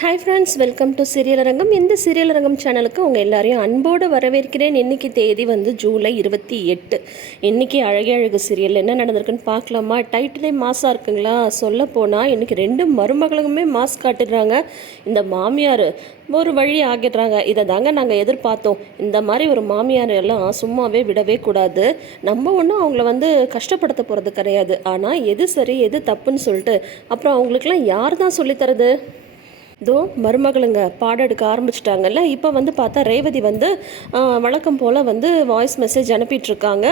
Hi friends, welcome to serial அரங்கம். இந்த serial அரங்கம் சேனலுக்கு உங்கள் எல்லாரையும் அன்போடு வரவேற்கிறேன். இன்றைக்கி தேதி ஜூலை 28. இன்றைக்கி அழகே அழகு சீரியல் என்ன நடந்திருக்குன்னு பார்க்கலாமா? டைட்டிலே மாஸாக இருக்குங்களா? சொல்லப்போனால் இன்றைக்கி ரெண்டு மருமகளுமே மாஸ் காட்டுறாங்க. இந்த மாமியார் ஒரு வழி ஆகிடுறாங்க. இதை தாங்க நாங்கள் எதிர்பார்த்தோம். இந்த மாதிரி ஒரு மாமியார் எல்லாம் சும்மாவே விடவே கூடாது. நம்ம ஒன்றும் அவங்கள கஷ்டப்படுத்த போகிறது கிடையாது. ஆனால் எது சரி எது தப்புன்னு சொல்லிட்டு அப்புறம் அவங்களுக்குலாம் யார் தான் சொல்லித்தரது? இதோ மருமகளுங்க பாடம் எடுக்க ஆரம்பிச்சிட்டாங்கல்ல. இப்போ பார்த்தா ரேவதி வழக்கம் போல் வாய்ஸ் மெசேஜ் அனுப்பிட்டுருக்காங்க.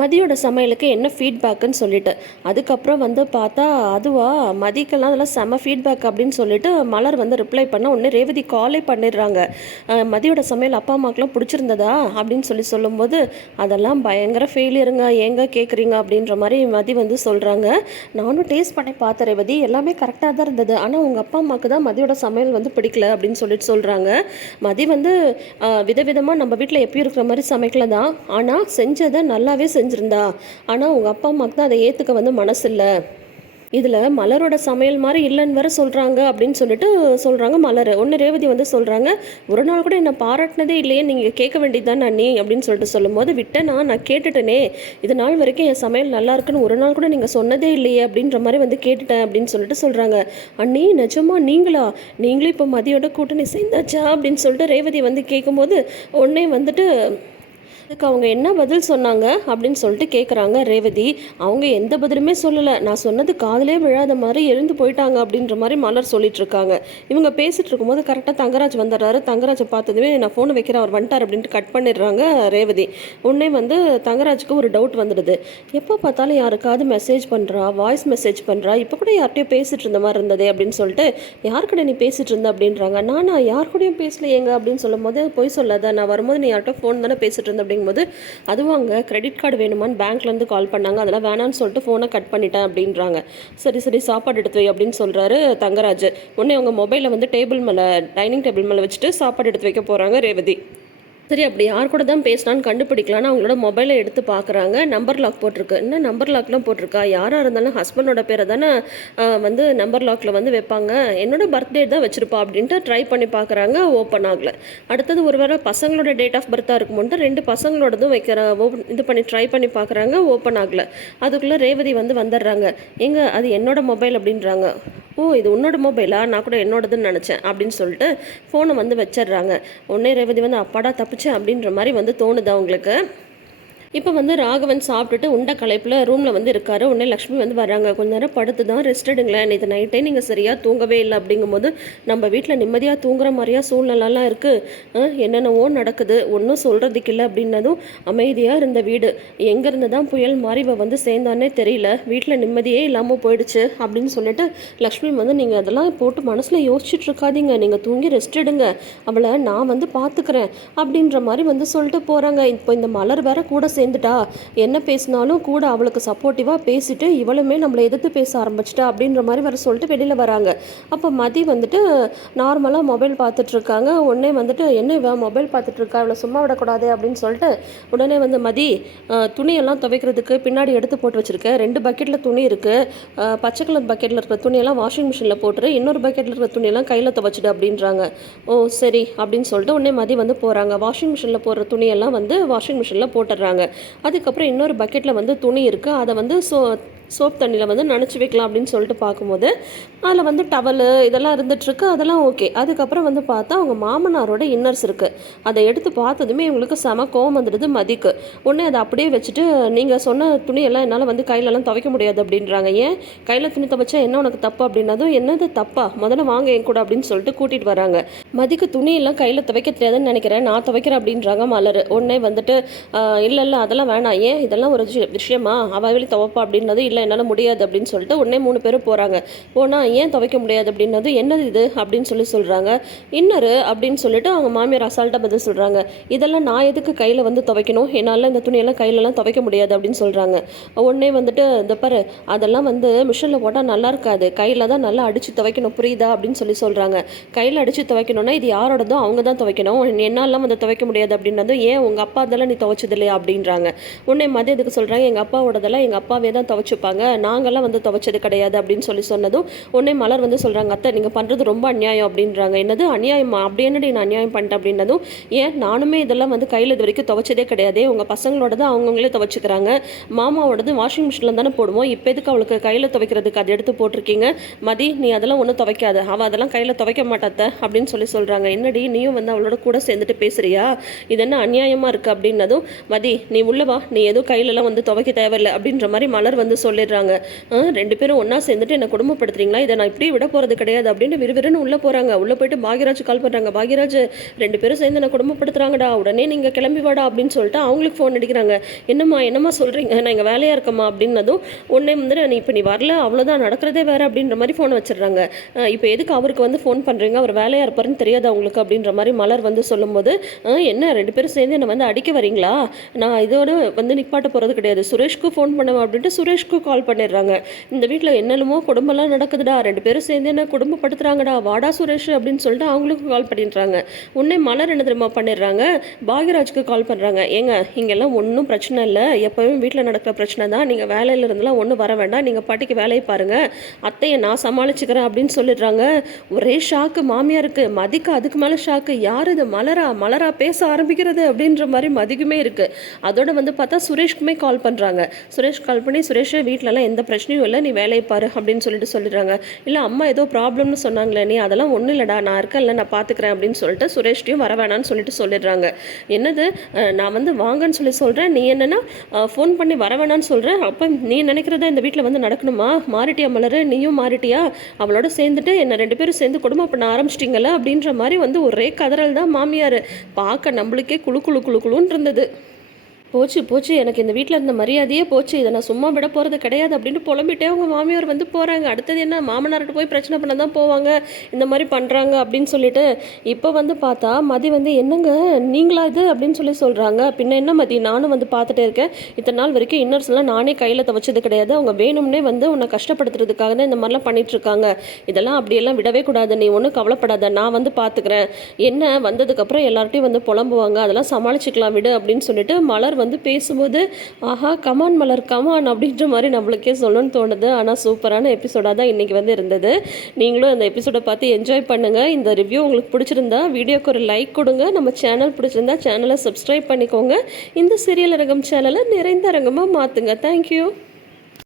மதியோட சமையலுக்கு என்ன ஃபீட்பேக்குன்னு சொல்லிட்டு அதுக்கப்புறம் பார்த்தா அதுவா மதிக்கெல்லாம் அதெல்லாம் செம ஃபீட்பேக் அப்படின்னு சொல்லிட்டு மலர் ரிப்ளை பண்ண உடனே ரேவதி காலே பண்ணிடுறாங்க. மதியோட சமையல் அப்பா அம்மாக்கெலாம் பிடிச்சிருந்ததா அப்படின்னு சொல்லும்போது அதெல்லாம் பயங்கர ஃபெயிலியருங்க, ஏங்க கேட்குறீங்க அப்படின்ற மாதிரி மதி சொல்கிறாங்க. நானும் டேஸ்ட் பண்ணி பார்த்தேன் ரேவதி, எல்லாமே கரெக்டாக தான் இருந்தது. ஆனால் உங்கள் அப்பா அம்மாவுக்கு தான் மதியோட சமையல் பிடிக்கல அப்படின்னு சொல்கிறாங்க. மதி விதவிதமாக நம்ம வீட்டில் எப்பயும் இருக்கிற மாதிரி சமைக்கல தான், ஆனால் செஞ்சதை நல்லாவே செஞ்சுருந்தா. ஆனால் உங்கள் அப்பா அம்மாவுக்கு தான் அதை ஏற்றுக்க மனசு இல்லை. இதில் மலரோட சமையல் மாதிரி இல்லைன்னு வேற சொல்கிறாங்க அப்படின்னு சொல்கிறாங்க மலர். ஒன்று ரேவதி சொல்கிறாங்க, ஒரு நாள் கூட என்னை பாராட்டினதே இல்லையே, நீங்கள் கேட்க வேண்டியதுதான் அண்ணி அப்படின்னு சொல்லும்போது விட்டேனா நான் கேட்டுட்டேனே, இது நாள் வரைக்கும் என் சமையல் நல்லா இருக்குன்னு ஒரு நாள் கூட நீங்கள் சொன்னதே இல்லையே அப்படின்ற மாதிரி கேட்டுட்டேன் அப்படின்னு சொல்கிறாங்க. அண்ணி நிஜமா நீங்களும் இப்போ மதியோட கூட்டணி சேர்ந்தாச்சா அப்படின்னு ரேவதி கேட்கும்போது உடனே அதுக்கு அவங்க என்ன பதில் சொன்னாங்க அப்படின்னு கேட்குறாங்க ரேவதி. அவங்க எந்த பதிலுமே சொல்லலை. நான் சொன்னது காதலே விழாத மாதிரி எழுந்து போயிட்டாங்க அப்படின்ற மாதிரி மலர் சொல்லிட்டு இருக்காங்க. இவங்க பேசிட்டு இருக்கும்போது கரெக்டாக தங்கராஜ் வந்துடுறாரு. தங்கராஜை பார்த்ததுமே நான் ஃபோனை வைக்கிறேன், அவர் வந்துட்டார் அப்படின்ட்டு கட் பண்ணிடுறாங்க ரேவதி. உடனே தங்கராஜுக்கு ஒரு டவுட் வந்துடுது. எப்போ பார்த்தாலும் யாருக்காவது மெசேஜ் பண்ணுறா, வாய்ஸ் மெசேஜ் பண்ணுறா, இப்போ கூட யார்கிட்டயும் பேசிட்டு இருந்த மாதிரி இருந்ததே அப்படின்னு சொல்லிட்டு யார்கிட்ட நீ பேசிட்டு இருந்த அப்படின்றாங்க. நான் யார் கூடயும் பேசலையேங்க அப்படின்னு சொல்லும்போது போய் சொல்லாத, நான் வரும்போது நீ யார்கிட்ட ஃபோன் தானே பேசிட்டு இருந்த அப்படிங்கும்போது அதுவும் அங்கே கிரெடிட் கார்டு வேணுமான்னு பேங்க்லேருந்து கால் பண்ணாங்க, அதெல்லாம் வேணான்னு சொல்லிட்டு ஃபோனை கட் பண்ணிட்டேன் அப்படின்றாங்க. சரி சாப்பாடு எடுத்து வை அப்படின்னு சொல்கிறாரு தங்கராஜ். உடனே அவங்க மொபைலை டேபிள் மேலே, டைனிங் டேபிள் மேலே வச்சுட்டு சாப்பாடு எடுத்து வைக்க போகிறாங்க ரேவதி. சரி, அப்படி யார் கூட தான் பேசினான்னு கண்டுபிடிக்கலான்னு அவங்களோட மொபைலை எடுத்து பார்க்குறாங்க. நம்பர் லாக் போட்டிருக்கு. என்ன நம்பர் லாக்லாம் போட்டிருக்கா? யாராக இருந்தாலும் ஹஸ்பண்டோட பேரை தானே நம்பர் லாக்கில் வைப்பாங்க. என்னோட பர்த்டே தான் வச்சுருப்பா அப்படின்ட்டு ட்ரை பண்ணி பார்க்குறாங்க. ஓப்பன் ஆகலை. அடுத்தது ஒரு வேளை பசங்களோட டேட் ஆஃப் பர்த்தாக இருக்கும்போது ரெண்டு பசங்களோடதும் இது பண்ணி ட்ரை பண்ணி பார்க்குறாங்க. ஓப்பன் ஆகலை. அதுக்குள்ளே ரேவதி வந்துடுறாங்க. எங்க அது என்னோட மொபைல் அப்படின்றாங்க. ஓ, இது உன்னோட மொபைலா? நான் கூட என்னோடதுன்னு நினச்சேன் அப்படின்னு சொல்லிட்டு ஃபோனை வச்சிடுறாங்க. உடனே ரேவதி அப்பாடா தப்பிச்சேன் அப்படின்ற மாதிரி தோணுது அவங்களுக்கு. இப்போ ராகவன் சாப்பிட்டுட்டு உண்ட களைப்பில் ரூமில் இருக்காரு. உடனே லக்ஷ்மி வராங்க. கொஞ்ச நேரம் படுத்து தான் ரெஸ்ட் எடுங்களேன், நேற்று நைட்டே நீங்கள் சரியாக தூங்கவே இல்லை அப்படிங்கும்போது நம்ம வீட்டில் நிம்மதியாக தூங்குற மாதிரியா சூழ்நிலாம் இருக்குது, என்னென்னவோ நடக்குது, ஒன்றும் சொல்கிறதுக்கு இல்லை அப்படின்னதும் அமைதியாக இருந்த வீடு எங்கேருந்து தான் புயல் மாதிரி சேர்ந்தானே தெரியல, வீட்டில் நிம்மதியே இல்லாமல் போயிடுச்சு அப்படின்னு சொல்லிட்டு லக்ஷ்மி நீங்கள் அதெல்லாம் போட்டு மனசில் யோசிச்சுட்டு இருக்காதீங்க, நீங்கள் தூங்கி ரெஸ்ட் எடுங்க, அவளை நான் பார்த்துக்கிறேன் அப்படின்ற மாதிரி சொல்லிட்டு போகிறாங்க. இப்போ இந்த மலர் வேற கூட சேர்ந்துட்டா, என்ன பேசினாலும் கூட அவளுக்கு சப்போர்ட்டிவாக பேசிட்டு இவளுமே நம்மளை எதிர்த்து பேச ஆரம்பிச்சிட்டா அப்படின்ற மாதிரி வர சொல்லிட்டு வெளியில் வராங்க. அப்போ மதி நார்மலாக மொபைல் பார்த்துட்ருக்காங்க. உடனே என்ன இவ மொபைல் பார்த்துட்ருக்கா, அவளை சும்மா விடக்கூடாது அப்படின்னு சொல்லிட்டு உடனே மதி துணியெல்லாம் துவைக்கிறதுக்கு பின்னாடி எடுத்து போட்டு வச்சுருக்கேன், 2 பக்கெட்டில் துணி இருக்குது, பச்சை கலர் பக்கெட்டில் இருக்கிற துணியெல்லாம் வாஷிங் மிஷினில் போட்டுரு, இன்னொரு பக்கெட்டில் இருக்கிற துணியெல்லாம் கையில் துவைச்சிடு அப்படின்றாங்க. ஓ சரி அப்படின்னு சொல்லிட்டு உடனே மதி போகிறாங்க. வாஷிங் மிஷினில் போடுற துணியெல்லாம் வாஷிங் மிஷினில் போட்டுடுறாங்க. அதுக்கப்புறம் இன்னொரு பக்கெட்டில் துணி இருக்குது, அதை சோப் தண்ணியில் நனைச்சி வைக்கலாம் அப்படின்னு சொல்லிட்டு பார்க்கும்போது அதில் டவலு இதெல்லாம் இருந்துகிட்ருக்கு, அதெல்லாம் ஓகே. அதுக்கப்புறம் பார்த்தா அவங்க மாமனாரோட இன்னர்ஸ் இருக்குது. அதை எடுத்து பார்த்ததுமே இவங்களுக்கு செம கோவம் வந்துடுது மதிக்கு. உடனே அதை அப்படியே வச்சுட்டு நீங்கள் சொன்ன துணியெல்லாம் என்னால் கையிலலாம் துவைக்க முடியாது அப்படின்றாங்க. ஏன் கையில் துணி துவைச்சா என்ன உனக்கு தப்பு அப்படின்னதும், என்னது தப்பா, முதல்ல வாங்க என் கூட அப்படின்னு சொல்லிட்டு கூட்டிகிட்டு வராங்க. மதிக்கு துணியெல்லாம் கையில் துவைக்க தெரியாதுன்னு நினைக்கிறேன், நான் துவைக்கிறேன் அப்படின்றாங்க மலர். உடனே இல்லை அதெல்லாம் வேணாம், ஏன் இதெல்லாம் ஒரு விஷயமா, அவள் வெளியே துவைப்பா அப்படின்னது, இல்லை என்னால் முடியாது அப்படின்னு சொல்லிட்டு உடனே 3 பேரும் போகிறாங்க. போனால் ஏன் துவைக்க முடியாது அப்படின்னது, என்னது இது அப்படின்னு சொல்கிறாங்க. இன்னரு அப்படின்னு சொல்லிட்டு அவங்க மாமியார் அசால்ட்டாக பதில் சொல்கிறாங்க. இதெல்லாம் நான் எதுக்கு கையில் துவைக்கணும், என்னால் இந்த துணியெல்லாம் கையிலலாம் துவைக்க முடியாது அப்படின்னு சொல்கிறாங்க. உடனே இந்த பாரு அதெல்லாம் மிஷினில் போட்டால் நல்லா இருக்காது, கையில் தான் நல்லா அடித்து துவைக்கணும், புரியுதா அப்படின்னு சொல்கிறாங்க. கையில் அடித்து துவைக்கணும்னா இது யாரோடதோ அவங்க தான் துவைக்கணும், என்னாலாம் துவைக்க முடியாது அப்படின்னது, ஏன் உங்கள் அப்பா அதெல்லாம் நீ துவைச்சது இல்லையா அப்படின்றாங்க. உடனே மதியத்துக்கு சொல்கிறாங்க, எங்கள் அப்பாவோடதெல்லாம் எங்கள் அப்பாவே தான் துவைச்சுப்பாங்க, துவைப்பாங்க, நாங்கள்லாம் வந்து துவைச்சது கிடையாது அப்படின்னு சொன்னதும் உடனே மலர் வந்து சொல்கிறாங்க, அத்தை நீங்கள் பண்ணுறது ரொம்ப அநியாயம் அப்படின்றாங்க. என்னது அநியாயமா? அப்படி என்னடி நான் அநியாயம் பண்ணிட்டேன் அப்படின்னதும், ஏன் நானுமே இதெல்லாம் வந்து கையில் இது வரைக்கும் துவைச்சதே கிடையாது, உங்கள் பசங்களோடது அவங்கவுங்களே துவைச்சிக்கிறாங்க, மாமாவோடது வாஷிங் மிஷினில் தானே போடுவோம், இப்போ எதுக்கு அவளுக்கு கையில் துவைக்கிறதுக்கு அதை எடுத்து போட்டிருக்கீங்க, மதி நீ அதெல்லாம் ஒன்றும் துவைக்காத, அவள் அதெல்லாம் கையில் துவைக்க மாட்டாத்த அப்படின்னு சொல்கிறாங்க. என்னடி நீயும் வந்து அவளோட கூட சேர்ந்துட்டு பேசுறியா, இது என்ன அநியாயமாக இருக்குது அப்படின்னதும், மதி நீ உள்ளவா, நீ எதுவும் கையிலலாம் வந்து துவைக்க தேவையில்லை அப்படின்ற மாதிரி மலர் வந்து சொல்லிடுறாங்க. ரெண்டு பேரும் ஒன்றா சேர்ந்துட்டு என்னை குடும்பப்படுத்துறீங்களா, இதை நான் இப்படி விட போகிறது கிடையாது அப்படின்னு விறுவிறுன்னு உள்ளே போகிறாங்க. உள்ளே போயிட்டு பாக்யராஜ் கால் பண்ணுறாங்க, பாக்யராஜ் ரெண்டு பேரும் சேர்ந்து என்னை குடும்பப்படுத்துறாங்கடா, உடனே நீங்கள் கிளம்பி வாடா அப்படின்னு சொல்லிட்டு அவங்களுக்கு ஃபோன் அடிக்கிறாங்க. என்னம்மா சொல்கிறீங்க, நான் இங்கே வேலையாக இருக்கம்மா அப்படின்னதும் உடனே வந்து நீ வரல அவ்வளோதான், நடக்கிறதே வேறு அப்படின்ற மாதிரி ஃபோன் வச்சிடுறாங்க. இப்போ எதுக்கு அவருக்கு வந்து ஃபோன் பண்ணுறீங்க, அவர் வேலையாக இருப்பாருன்னு தெரியாது அவங்களுக்கு அப்படின்ற மாதிரி மலர் வந்து சொல்லும்போது, என்ன ரெண்டு பேரும் சேர்ந்து என்னை வந்து அடிக்க வரீங்களா, நான் இதோட வந்து நிப்பாட்ட போகிறது கிடையாது, சுரேஷ்க்கு ஃபோன் பண்ணுவேன் அப்படின்ட்டு சுரேஷ்க்கு கால் பண்ணிடுறாங்க. இந்த வீட்டில் என்னென்னமோ குடும்பம்லாம் நடக்குதுடா, ரெண்டு பேரும் சேர்ந்து என்ன குடும்பப்படுத்துகிறாங்கடா, வாடா சுரேஷ் அப்படின்னு சொல்லிட்டு அவங்களுக்கு கால் பண்ணிடுறாங்க. உடனே மலர் என்ன தெரியுமா பண்ணிடுறாங்க, பாக்யராஜ்க்கு கால் பண்ணுறாங்க. ஏங்க இங்கெல்லாம் ஒன்றும் பிரச்சனை இல்லை, எப்போவும் வீட்டில் நடக்கிற பிரச்சனை தான், நீங்கள் வேலையில் இருந்தெல்லாம் ஒன்றும் வர வேண்டாம், நீங்கள் பாட்டிக்கு வேலையை பாருங்கள், அத்தையை நான் சமாளிச்சுக்கிறேன் அப்படின்னு சொல்லிடுறாங்க. ஒரே ஷாக்கு மாமியாருக்கு, மதிக்கு அதுக்கு மேலே ஷாக்கு, யார் இது மலரா பேச ஆரம்பிக்கிறது அப்படின்ற மாதிரி மதிக்குமே இருக்குது. அதோட வந்து பார்த்தா சுரேஷ்க்குமே கால் பண்ணுறாங்க. சுரேஷ் கால் பண்ணி, சுரேஷ் வீட்டிலலாம் எந்த பிரச்சனையும் இல்லை, நீ வேலையை பாரு அப்படின்னு சொல்லிடுறாங்க. இல்லை அம்மா ஏதோ ப்ராப்ளம்னு சொன்னாங்களே, நீ அதெல்லாம் ஒன்றும் இல்லைடா, நான் இருக்கேன்ல, நான் பார்த்துக்கிறேன் அப்படின்னு சொல்லிட்டு சுரேஷ்டையும் வர வேணான்னு சொல்லிடுறாங்க. என்னது நான் வந்து வாங்கன்னு சொல்கிறேன், நீ என்னன்னா ஃபோன் பண்ணி வர வேணான்னு சொல்கிறேன், அப்போ நீ நினைக்கிறதா இந்த வீட்டில் வந்து நடக்கணுமா, மாறிட்டியா மலர், நீயும் மாறிட்டியா, அவளோட சேர்ந்துட்டு என்ன ரெண்டு பேரும் சேர்ந்து குடும்பம் பண்ண ஆரம்பிச்சிட்டிங்களா அப்படின்ற மாதிரி வந்து ஒரே கதறல் தான் மாமியார். பார்க்க நம்மளுக்கே குழுன்னு இருந்தது. போச்சு எனக்கு இந்த வீட்டில் இருந்த மரியாதையே போச்சு, இதை நான் சும்மா விட போகிறது கிடையாது அப்படின்னு புலம்பிட்டே அவங்க மாமியார் வந்து போகிறாங்க. அடுத்தது என்ன, மாமனார்கிட்ட போய் பிரச்சனை பண்ண தான் போவாங்க, இந்த மாதிரி பண்ணுறாங்க அப்படின்னு சொல்லிட்டு. இப்போ வந்து பார்த்தா மதி வந்து என்னங்க நீங்களா இது அப்படின்னு சொல்கிறாங்க. பின்ன என்ன மதி, நானும் வந்து பார்த்துட்டே இருக்கேன், இத்தனை நாள் வரைக்கும் இன்னர்ஸ்லாம் நானே கையில் துவைச்சது கிடையாது, அவங்க வேணும்னே வந்து உன்னை கஷ்டப்படுத்துறதுக்காக தான் இந்த மாதிரிலாம் பண்ணிகிட்ருக்காங்க, இதெல்லாம் அப்படியெல்லாம் விடவே கூடாது, நீ ஒன்றும் கவலைப்படாத, நான் வந்து பார்த்துக்கிறேன், என்ன வந்ததுக்கப்புறம் எல்லார்ட்டையும் வந்து புலம்புவாங்க, அதெல்லாம் சமாளிச்சுக்கலாம் விடு அப்படின்னு சொல்லிட்டு மலர் வந்து பேசும்போது, ஆஹா கமான் மலர் கமான் அப்படின்ற மாதிரி நம்மளுக்கே சொல்லணும்னு தோணுது. ஆனால் சூப்பரான எபிசோடாக தான் இன்றைக்கி வந்து இருந்தது. நீங்களும் அந்த எபிசோடை பார்த்து என்ஜாய் பண்ணுங்கள். இந்த ரிவ்யூ உங்களுக்கு பிடிச்சிருந்தா வீடியோக்கு ஒரு லைக் கொடுங்க, நம்ம சேனல் பிடிச்சிருந்தா சேனலை சப்ஸ்கிரைப் பண்ணிக்கோங்க. இந்த சீரியல் அரங்கம் சேனலை நிறைந்த அரங்கமாக மாற்றுங்க. தேங்க்யூ.